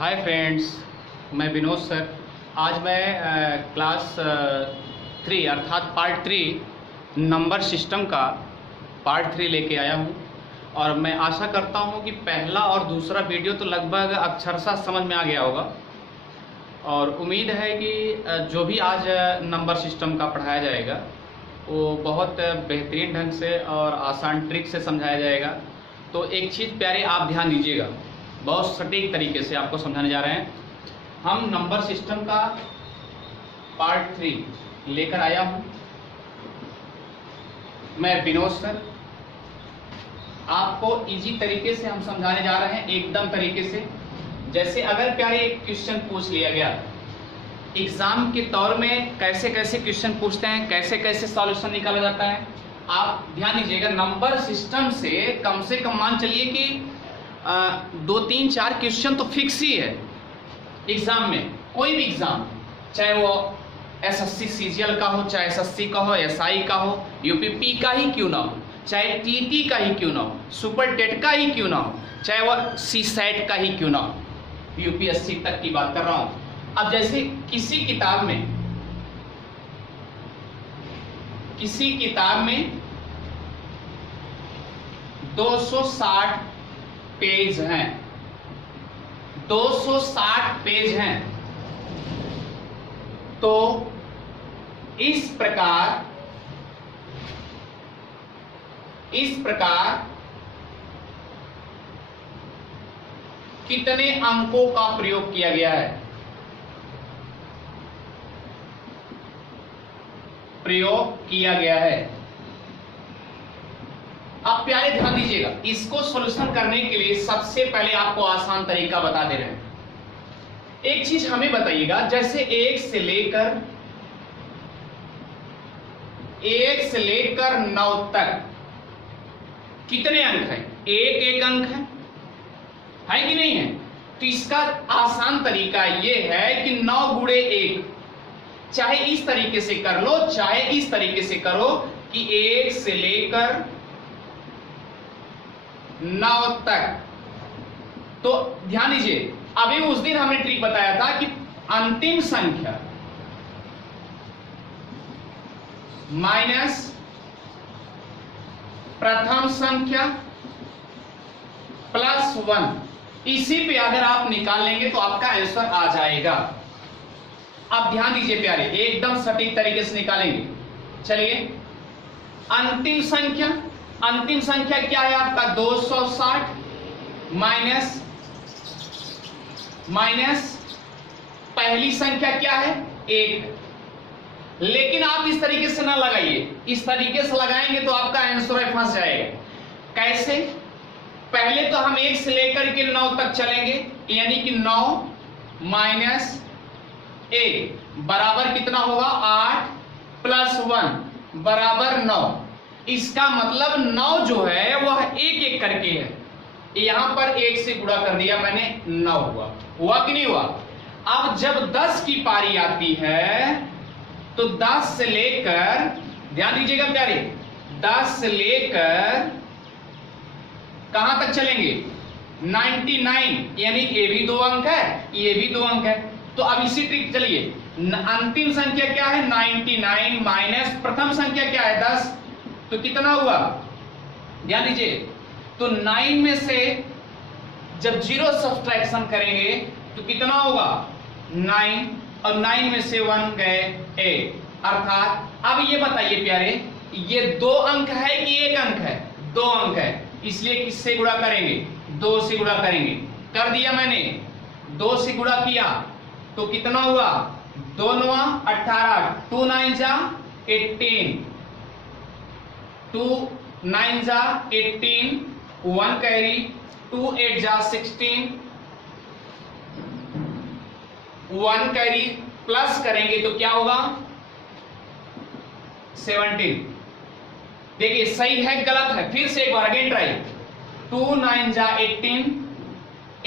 Hi friends, मैं Vinod sir. आज मैं क्लास 3 अर्थात पार्ट 3 नंबर सिस्टम का पार्ट 3 लेके आया हूँ। और मैं आशा करता हूँ कि पहला और दूसरा वीडियो तो लगभग अक्षरशः समझ में आ गया होगा। और उम्मीद है कि जो भी आज नंबर सिस्टम का पढ़ाया जाएगा वो बहुत बेहतरीन ढंग से और आसान ट्रिक से समझाया जाएगा। तो एक चीज़ प्यारे आप ध्यान दीजिएगा, बहुत सटीक तरीके से आपको समझाने जा रहे हैं। हम नंबर सिस्टम का पार्ट 3 लेकर आया हूं। मैं विनोद सर, आपको इजी तरीके से हम समझाने जा रहे हैं, एकदम तरीके से। जैसे अगर प्यारे एक क्वेश्चन पूछ लिया गया एग्जाम के तौर में, कैसे कैसे क्वेश्चन पूछते हैं, कैसे कैसे सॉल्यूशन निकाला जाता है, आप ध्यान दीजिएगा। नंबर सिस्टम से कम मान चलिए कि 2, 3, 4 क्वेश्चन तो फिक्स ही है एग्जाम में। कोई भी एग्जाम, चाहे वो एसएससी सीजीएल का हो, चाहे एसएससी का हो, एसआई का हो, यूपीपी का ही क्यों ना हो, चाहे टीटी का ही क्यों ना हो, सुपर टेट का ही क्यों ना हो, चाहे वो सीसेट का ही क्यों ना हो, यूपीएससी तक की बात कर रहा हूं। अब जैसे किसी किताब में 260 पेज हैं, 260 पेज हैं। तो इस प्रकार कितने अंकों का प्रयोग किया गया है? अब प्यारे ध्यान दीजिएगा, इसको सॉल्यूशन करने के लिए सबसे पहले आपको आसान तरीका बता दे रहे हैं। एक चीज हमें बताइएगा, जैसे 1 से लेकर 9 तक कितने अंक हैं? एक अंक है कि नहीं है? तो इसका आसान तरीका यह है कि 9 गुणे 1, चाहे इस तरीके से कर लो, चाहे इस तरीके से करो कि 1 से लेकर 9 तक। तो ध्यान दीजिए, अभी उस दिन हमने ट्रिक बताया था कि अंतिम संख्या माइनस प्रथम संख्या प्लस 1, इसी पे अगर आप निकाल लेंगे तो आपका आंसर आ जाएगा। अब ध्यान दीजिए प्यारे, एकदम सटीक तरीके से निकालेंगे। चलिए, अंतिम संख्या क्या है आपका? 260 माइनस पहली संख्या क्या है? 1। लेकिन आप इस तरीके से ना लगाइए, इस तरीके से लगाएंगे तो आपका आंसर फंस जाएगा। कैसे? पहले तो हम 1 से लेकर के 9 तक चलेंगे, यानी कि 9 माइनस 1 बराबर कितना होगा? 8 प्लस 1 बराबर 9। इसका मतलब 9 जो है वह एक करके है। यहां पर 1 से गुणा कर दिया मैंने, 9 हुआ कि नहीं हुआ? अब जब 10 की पारी आती है तो 10 से लेकर, ध्यान दीजिएगा प्यारे, 10 से लेकर कहां तक चलेंगे? 99, यानी ये भी 2 अंक है, ये भी 2 अंक है। तो अब इसी ट्रिक चलिए, अंतिम संख्या क्या है? 99 माइनस प्रथम संख्या क्या है? 10। तो कितना हुआ? ध्यान दीजिए, तो 9 में से जब 0 सब्सट्रैक्शन करेंगे तो कितना होगा? 9, और 9 में से 1 गए 8। अर्थात अब ये बताइए प्यारे, ये 2 अंक है कि 1 अंक है? 2 अंक है, इसलिए किससे गुणा करेंगे? 2 से गुणा करेंगे। कर दिया मैंने, 2 से गुणा किया तो कितना हुआ? 2 9 18, 2 9 जा 18, 2 9 जा 18, 1 कैरी, 2 8 जा 16, 1 कैरी प्लस करेंगे तो क्या होगा? 17। देखिए सही है गलत है, फिर से एक बार अगेन ट्राई। 2 9 जा 18,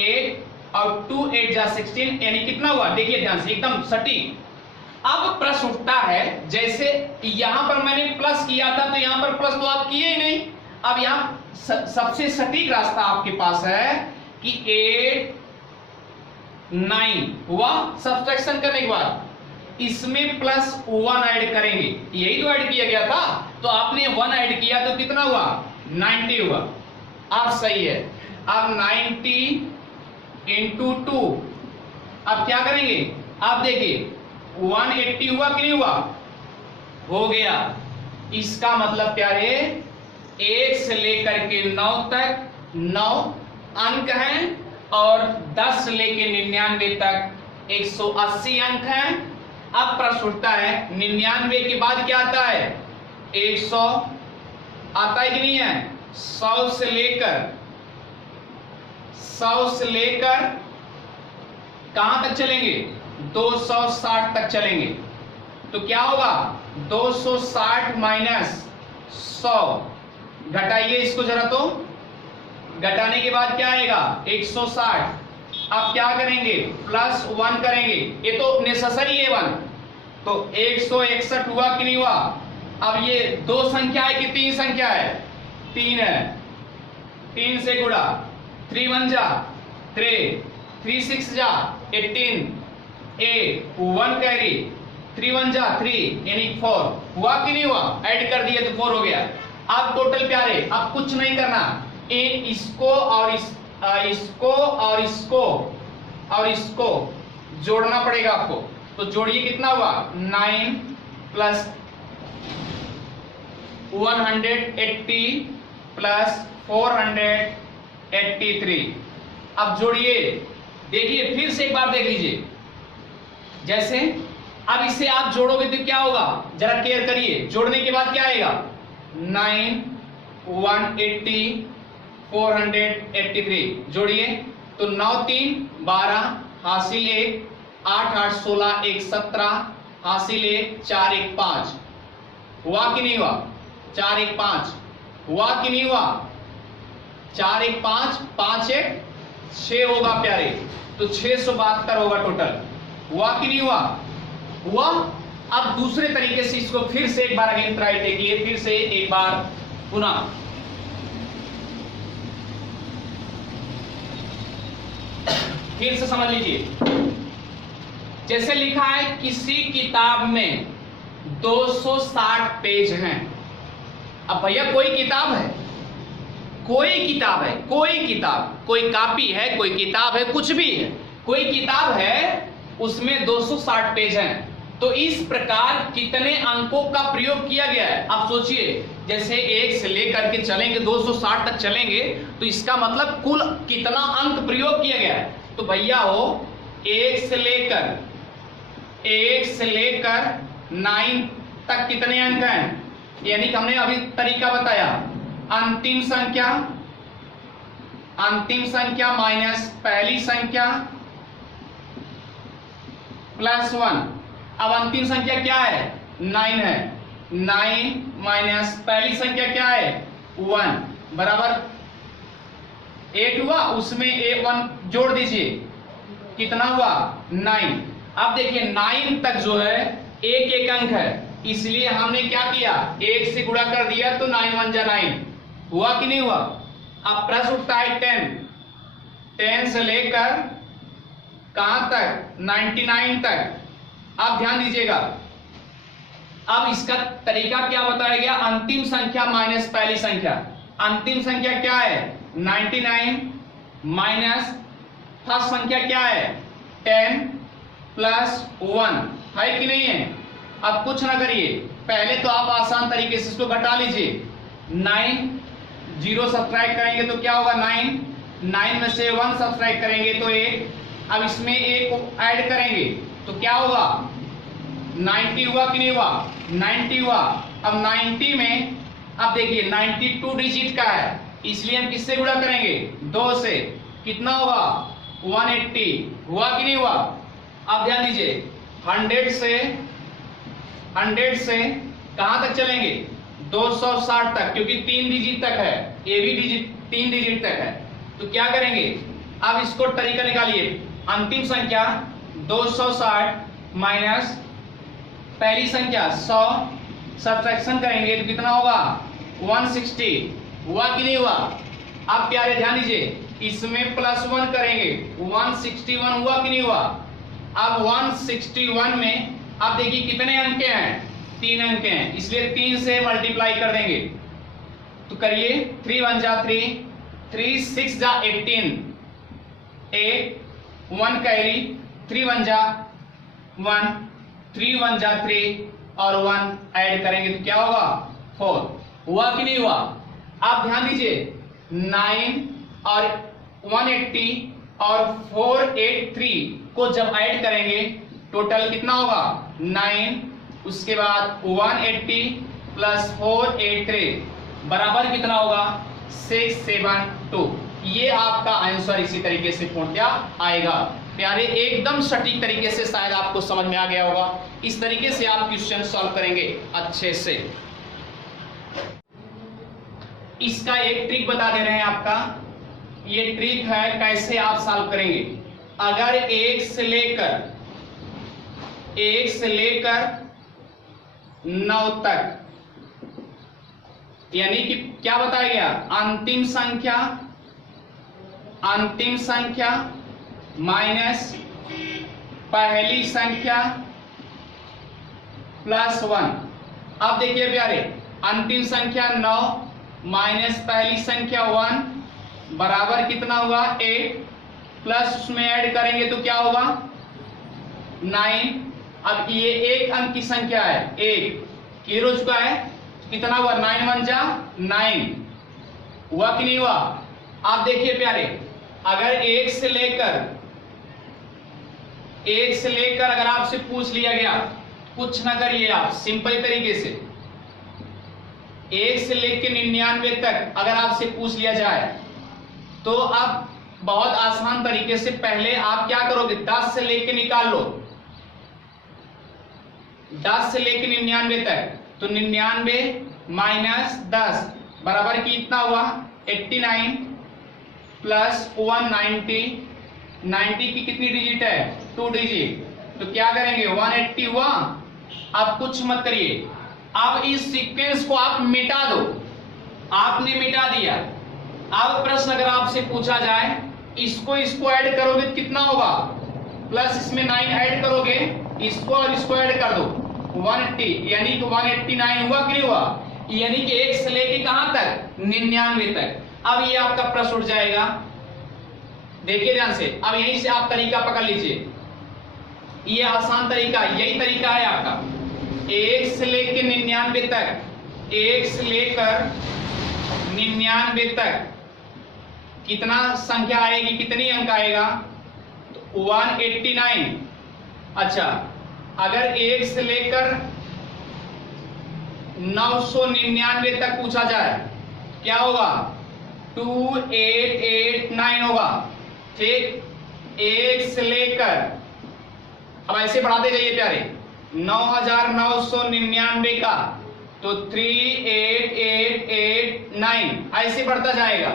8 और 2 8 जा 16, यानी कितना हुआ? देखिए ध्यान से, एकदम सटीक। अब प्रश्न उठता है, जैसे यहां पर मैंने प्लस किया था तो यहां पर प्लस तो आप किए ही नहीं। अब यहां सबसे सटीक रास्ता आपके पास है कि 8 9 हुआ। सब्ट्रैक्शन करने के बाद इसमें +1 ऐड करेंगे, यही तो ऐड किया गया था, तो आपने 1 ऐड किया तो कितना हुआ 90 हुआ। अब सही है। अब 90 इंटू 2, अब क्या करेंगे, आप देखिए 180 हुआ कि नहीं हुआ, हो गया। इसका मतलब प्यारे 1 से लेकर के 9 तक 9 अंक हैं और 10 से लेकर 99 तक 180 अंक हैं। अब प्रश्न उठता है 99 के बाद क्या आता है, 100 आता है कि नहीं है। 100 से लेकर कहां तक चलेंगे, 260 तक चलेंगे। तो क्या होगा 260 माइनस 100, घटाइए इसको जरा, तो घटाने के बाद क्या आएगा 160। अब क्या करेंगे +1 करेंगे, ये तो नेसेसरी है 1, तो 161 हुआ कि नहीं हुआ। अब ये 2 संख्या है कि 3 संख्या है, 3 है, 3 से गुणा, 3 1 जा 3, 3 6 जा 18, 8 1 कैरी, 3 1 जा 3 यानी 4 हुआ कि नहीं हुआ, ऐड कर दिए तो 4 हो गया। अब टोटल प्यारे, अब कुछ नहीं करना, इसको और इसको जोड़ना पड़ेगा आपको। तो जोड़िए, कितना हुआ 9 + 180 + 483। अब जोड़िए, देखिए फिर से एक बार देख लीजिए, जैसे अब इसे आप जोड़ोगे तो क्या होगा, जरा केयर करिए। जोड़ने के बाद क्या आएगा 9 180 483, जोड़िए तो 9 3 12 हासिल 1, 8 8 16 1 17 हासिल 1, 4 1 5 हुआ कि नहीं हुआ, 4 1 5 हुआ कि नहीं हुआ, 4 1 5 5 1 6 होगा प्यारे, तो 672 होगा टोटल। हुआ कि नहीं हुआ, हुआ। अब दूसरे तरीके से इसको फिर से एक बार अगेन ट्राई देखिए, फिर से एक बार पुनः, फिर से समझ लीजिए। जैसे लिखा है किसी किताब में 260 पेज हैं। अब भैया कोई किताब है, कोई किताब, कोई कॉपी है, कोई किताब है, कुछ भी है, कोई किताब है, उसमें 260 पेज हैं। तो इस प्रकार कितने अंकों का प्रयोग किया गया है। अब सोचिए, जैसे 1 से लेकर के चलेंगे 260 तक चलेंगे, तो इसका मतलब कुल कितना अंक प्रयोग किया गया है। तो भैया हो 1 से लेकर 9 तक कितने अंक हैं, यानी कि हमने अभी तरीका बताया, अंतिम संख्या माइनस पहली संख्या +1। अब अंतिम संख्या क्या है 9 है, 9 माइनस पहली संख्या क्या है 1 बराबर 8 हुआ, उसमें 1 जोड़ दीजिए, कितना हुआ 9। अब देखिए 9 तक जो है एक एक अंक है, इसलिए हमने क्या किया 1 से गुणा कर दिया, तो 9 1 जा 9 हुआ कि नहीं हुआ। अब प्रश्न उठता है 10 से लेकर कहां तक 99 तक। आप ध्यान दीजिएगा, अब इसका तरीका क्या बताया गया, अंतिम संख्या माइनस पहली संख्या। अंतिम संख्या क्या है 99 माइनस फर्स्ट संख्या क्या है 10 + 1 है कि नहीं है। अब कुछ ना करिए, पहले तो आप आसान तरीके से इसको घटा लीजिए, 9 0 सब्ट्रैक्ट करेंगे तो क्या होगा 9 में से 1 सब्ट्रैक्ट करेंगे तो 1। अब इसमें 1 को ऐड करेंगे तो क्या होगा 90 हुआ कि नहीं हुआ 90 हुआ। अब 90 में अब देखिए 92 डिजिट का है, इसलिए हम किससे गुणा करेंगे 2 से, कितना होगा 180 हुआ कि नहीं हुआ। अब ध्यान दीजिए 100 से कहां तक चलेंगे 260 तक, क्योंकि 3 डिजिट तक है, ये भी डिजिट 3 डिजिट तक है। तो क्या करेंगे, अब इसको तरीका निकालिए, अंतिम संख्या 260 माइनस पहली संख्या 100 सब्ट्रैक्शन करेंगे तो कितना होगा 160 हुआ कि नहीं हुआ। अब प्यारे ध्यान दीजिए, इसमें +1 करेंगे, 161 हुआ कि नहीं हुआ। अब 161 में आप देखिए कितने अंक हैं, 3 अंक हैं, इसलिए 3 से मल्टीप्लाई कर देंगे। तो करिए, 3 1 जा 3, 3 6 जा 18, 8 1 कैरी, 3 1 जा 1, 3 1 जा 3 और 1 ऐड करेंगे तो क्या होगा 4। हुआ कि नहीं हुआ। आप ध्यान दीजिए, 9 और 180 और 483 को जब ऐड करेंगे टोटल कितना होगा 9, उसके बाद 180 प्लस 483 बराबर कितना होगा 672। ये आपका आंसर इसी तरीके से पूर्णतः आएगा। प्यारे, एकदम सटीक तरीके से शायद आपको समझ में आ गया होगा। इस तरीके से आप क्वेश्चन सॉल्व करेंगे अच्छे से। इसका एक ट्रिक बता दे रहे हैं आपका, ये ट्रिक है कैसे आप सॉल्व करेंगे। अगर 1 से लेकर 9 तक, यानी कि क्या बताया गया, अंतिम संख्या माइनस पहली संख्या +1। अब देखिए प्यारे, अंतिम संख्या 9 माइनस पहली संख्या 1 बराबर कितना हुआ 8, प्लस उसमें ऐड करेंगे तो क्या होगा 9। अब ये एक अंक की संख्या है, 1 क्लियर हो चुका है, कितना हुआ 9 1 जा 9, हुआ कि नहीं हुआ। आप देखिए प्यारे, अगर 1 से लेकर अगर आपसे पूछ लिया गया, कुछ ना करिए आप, सिंपल तरीके से 1 से लेकर 99 तक अगर आपसे पूछ लिया जाए तो आप बहुत आसान तरीके से पहले आप क्या करोगे, 10 से लेकर निकाल लो, 10 से लेकर 99 तक, तो 99 माइनस 10 बराबर की इतना हुआ 89 प्लस 190, 90 की कितनी डिजिट है 2 डिजिट, तो क्या करेंगे 180 हुआ। अब कुछ मत करिए, अब इस सीक्वेंस को आप मिटा दो, आपने मिटा दिया। अब प्रश्न अगर आपसे पूछा जाए इसको ऐड करोगे तो कितना होगा, प्लस इसमें 9 ऐड करोगे, इसको और इसको ऐड कर दो 180, यानी कि 189 हुआ कि नहीं हुआ, यानी कि 1 से लेके कहां तक 99 तक। अब ये आपका प्रश्न उठ जाएगा, देखिए ध्यान से। अब यहीं से आप तरीका पकड़ लीजिए, ये आसान तरीका, यही तरीका है आपका। 1 से लेकर 99 तक, 1 से लेकर 99 तक कितना संख्या आएगी, कितनी अंक आएगा, तो 189। अच्छा, अगर 1 से लेकर 999 तक पूछा जाए क्या होगा 2889 होगा, ठीक। 1 से लेकर, अब ऐसे बढ़ाते जाइए प्यारे, 9999 का तो 38889 ऐसे बढ़ता जाएगा।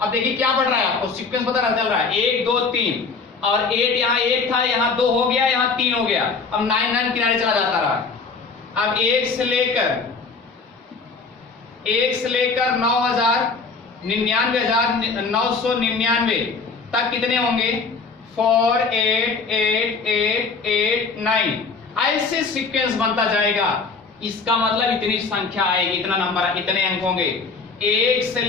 अब देखिए क्या बढ़ रहा है, आपको सीक्वेंस पता चल रहा है, 1 2 3 और 8 यहाँ 1 था, यहाँ 2 हो गया, यहाँ 3 हो गया, अब 9 किनारे चला जाता रहा। अब 1 से लेकर 99999 तक कितने होंगे 48889, ऐसे सीक्वेंस बनता जाएगा। इसका मतलब इतनी संख्या आएगी, इतना नंबर, इतने अंक होंगे। 1 से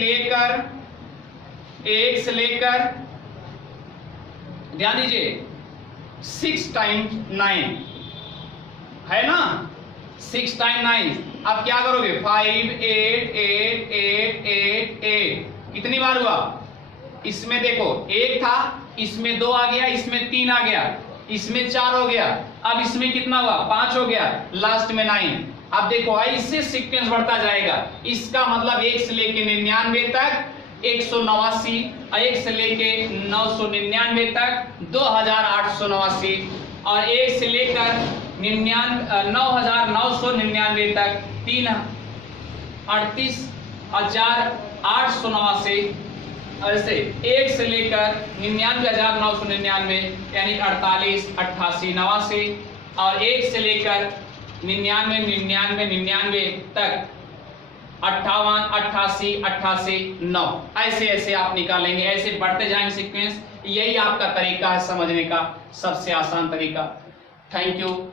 लेकर ध्यान दीजिए 6 टाइम्स 9 है ना, 6 टाइम्स 9। अब क्या करोगे 58888 कितनी बार हुआ, इसमें देखो 1 था, इसमें 2 आ गया, इसमें 3 आ गया, इसमें 4 हो गया, अब इसमें कितना हुआ 5 हो गया, लास्ट में 9। अब देखो ऐसे सीक्वेंस बढ़ता जाएगा। इसका मतलब 1 से लेके 99 तक 189, 1 से लेके 999 तक 2889 और 1 से लेकर 9999 तक 33889। ऐसे 1 से लेकर 99999 यानी 48 88 89 और 1 से लेकर 99 तक 58, 88, 88, 9, ऐसे ऐसे आप निकालेंगे, ऐसे बढ़ते जाएंगे सीक्वेंस। यही आपका तरीका है समझने का, सबसे आसान तरीका। Thank you.